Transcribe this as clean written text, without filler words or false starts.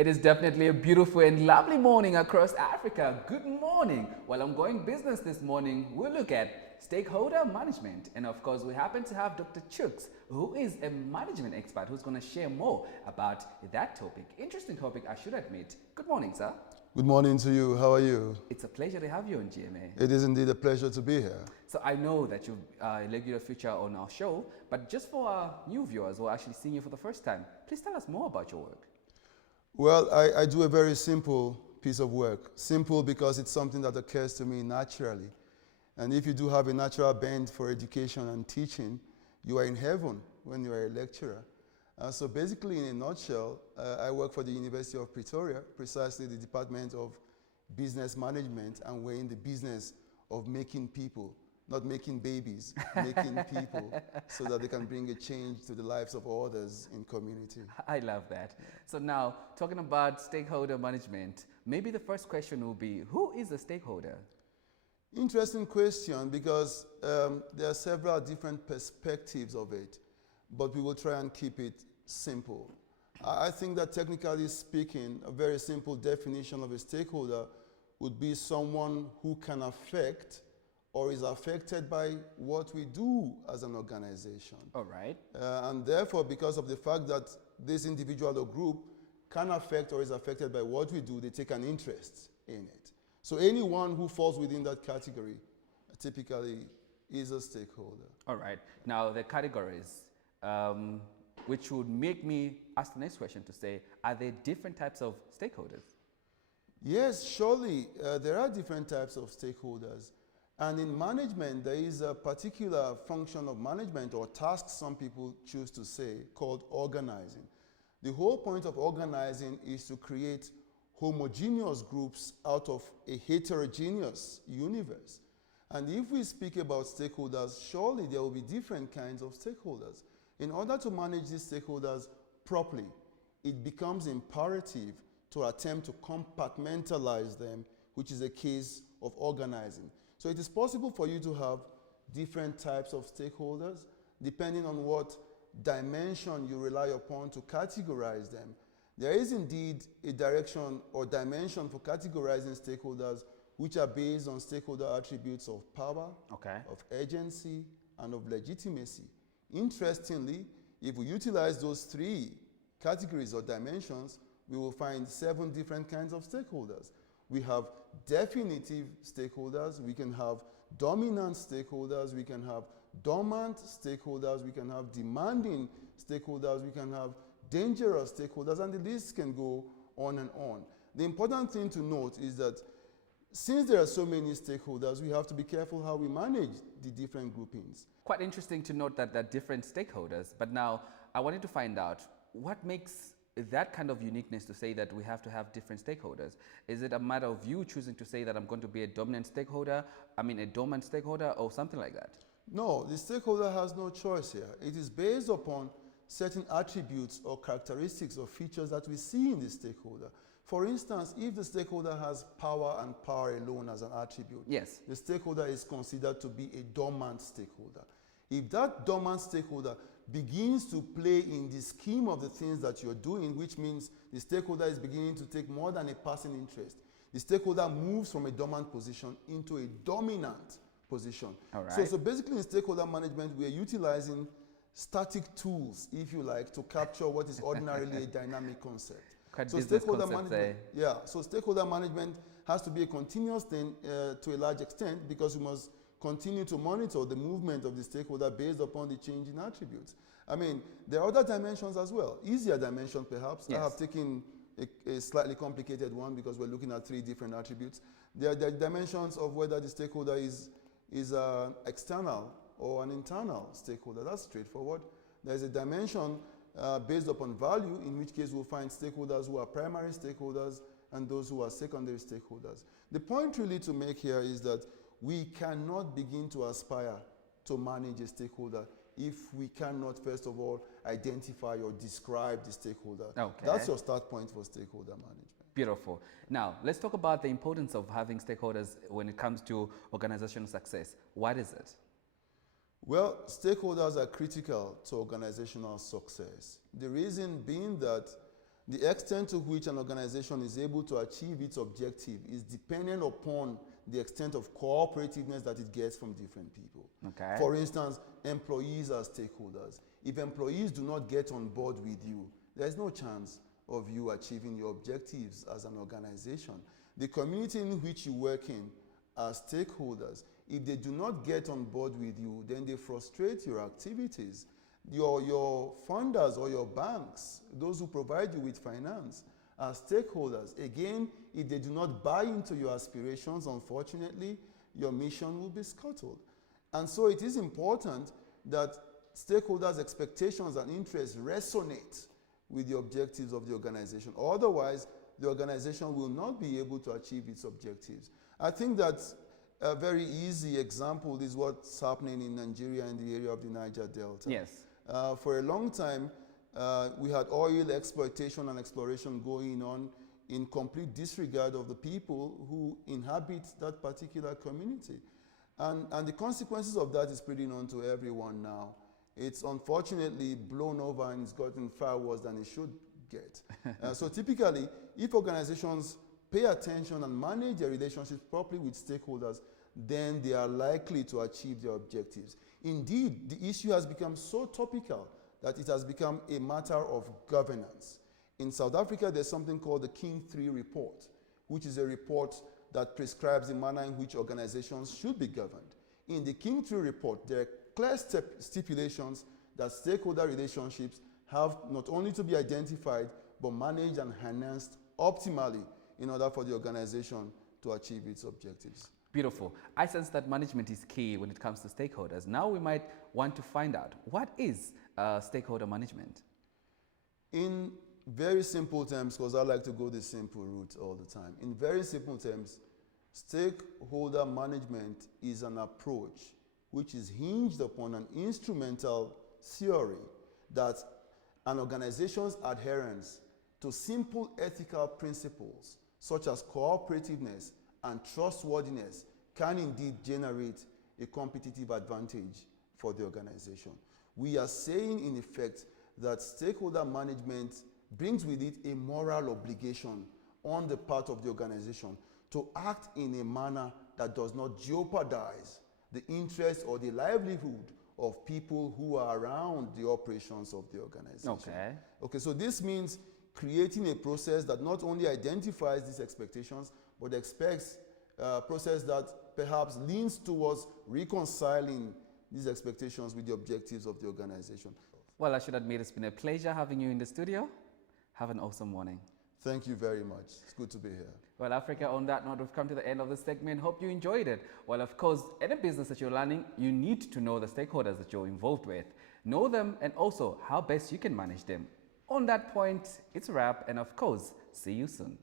It is definitely a beautiful and lovely morning across Africa. Good morning. While I'm going business this morning, we'll look at stakeholder management. And of course, we happen to have Dr. Chuks, who is a management expert who's going to share more about that topic. Interesting topic, I should admit. Good morning, sir. Good morning to you. How are you? It's a pleasure to have you on GMA. It is indeed a pleasure to be here. So I know that you're a regular feature on our show, but just for our new viewers who are actually seeing you for the first time, please tell us more about your work. Well, I do a very simple piece of work. Simple because it's something that occurs to me naturally. And if you do have a natural bent for education and teaching, you are in heaven when you are a lecturer. So basically, in a nutshell, I work for the University of Pretoria, precisely the Department of Business Management, and we're in the business of making people, not making babies, making people, so that they can bring a change to the lives of others in community. I love that. So now, talking about stakeholder management, maybe the first question will be, who is a stakeholder? Interesting question, because there are several different perspectives of it, but we will try and keep it simple. I think that technically speaking, a very simple definition of a stakeholder would be someone who can affect or is affected by what we do as an organization. All right. And therefore, because of the fact that this individual or group can affect or is affected by what we do, they take an interest in it. So anyone who falls within that category typically is a stakeholder. All right. Now, the categories, which would make me ask the next question to say, are there different types of stakeholders? Yes, surely there are different types of stakeholders. And in management, there is a particular function of management or task, some people choose to say, called organizing. The whole point of organizing is to create homogeneous groups out of a heterogeneous universe. And if we speak about stakeholders, surely there will be different kinds of stakeholders. In order to manage these stakeholders properly, it becomes imperative to attempt to compartmentalize them, which is a case of organizing. So it is possible for you to have different types of stakeholders, depending on what dimension you rely upon to categorize them. There is indeed a direction or dimension for categorizing stakeholders, which are based on stakeholder attributes of power, of agency, and of legitimacy. Interestingly, if we utilize those three categories or dimensions, we will find 7 different kinds of stakeholders. We have definitive stakeholders, we can have dominant stakeholders, we can have dormant stakeholders, we can have demanding stakeholders, we can have dangerous stakeholders, and the list can go on and on. The important thing to note is that since there are so many stakeholders, we have to be careful how we manage the different groupings. Quite interesting to note that there are different stakeholders, but now I wanted to find out what makes that kind of uniqueness to say that we have to have different stakeholders. Is it a matter of you choosing to say that I'm going to be a dominant stakeholder, a dormant stakeholder, or something like that? No, the stakeholder has no choice here. It is based upon certain attributes or characteristics or features that we see in the stakeholder. For instance, if the stakeholder has power and power alone as an attribute, yes, the stakeholder is considered to be a dormant stakeholder. If that dormant stakeholder begins to play in the scheme of the things that you're doing, which means the stakeholder is beginning to take more than a passing interest, the stakeholder moves from a dormant position into a dominant position. All right. So basically in stakeholder management, we are utilizing static tools, if you like, to capture what is ordinarily a dynamic concept. So stakeholder management, so stakeholder management has to be a continuous thing to a large extent, because we must continue to monitor the movement of the stakeholder based upon the changing attributes. There are other dimensions as well, easier dimensions perhaps. Yes. I have taken a slightly complicated one because we're looking at 3 different attributes. There are dimensions of whether the stakeholder is an external or an internal stakeholder. That's straightforward. There's a dimension based upon value, in which case we'll find stakeholders who are primary stakeholders and those who are secondary stakeholders. The point really to make here is that we cannot begin to aspire to manage a stakeholder if we cannot, first of all, identify or describe the stakeholder. Okay. That's your start point for stakeholder management. Beautiful. Now, let's talk about the importance of having stakeholders when it comes to organizational success. What is it? Well, stakeholders are critical to organizational success. The reason being that The extent to which an organization is able to achieve its objective is dependent upon the extent of cooperativeness that it gets from different people. Okay. For instance, employees are stakeholders. If employees do not get on board with you, there's no chance of you achieving your objectives as an organization. The community in which you work in are stakeholders. If they do not get on board with you, then they frustrate your activities. Your funders or your banks, those who provide you with finance, are stakeholders. Again, if they do not buy into your aspirations, unfortunately, your mission will be scuttled. And so it is important that stakeholders' expectations and interests resonate with the objectives of the organization. Otherwise, the organization will not be able to achieve its objectives. I think that a very easy example is what's happening in Nigeria in the area of the Niger Delta. Yes. For a long time, we had oil exploitation and exploration going on in complete disregard of the people who inhabit that particular community. And the consequences of that is pretty known to everyone now. It's unfortunately blown over and it's gotten far worse than it should get. So typically, if organizations pay attention and manage their relationships properly with stakeholders, then they are likely to achieve their objectives. Indeed, the issue has become so topical that it has become a matter of governance. In South Africa, there's something called the King 3 report, which is a report that prescribes the manner in which organizations should be governed. In the King 3 report, there are clear stipulations that stakeholder relationships have not only to be identified, but managed and enhanced optimally in order for the organization to achieve its objectives. Beautiful. I sense that management is key when it comes to stakeholders. Now we might want to find out, what is stakeholder management? In very simple terms, because I like to go the simple route all the time. In very simple terms, stakeholder management is an approach which is hinged upon an instrumental theory that an organization's adherence to simple ethical principles such as cooperativeness and trustworthiness can indeed generate a competitive advantage for the organization. We are saying, in effect, that stakeholder management brings with it a moral obligation on the part of the organization to act in a manner that does not jeopardize the interest or the livelihood of people who are around the operations of the organization. Okay, so this means creating a process that not only identifies these expectations, but expects a process that perhaps leans towards reconciling these expectations with the objectives of the organization. Well, I should admit it's been a pleasure having you in the studio. Have an awesome morning. Thank you very much. It's good to be here. Well, Africa, on that note, we've come to the end of the segment. Hope you enjoyed it. Well, of course, any business that you're running, you need to know the stakeholders that you're involved with. Know them and also how best you can manage them. On that point, it's a wrap, and of course, see you soon.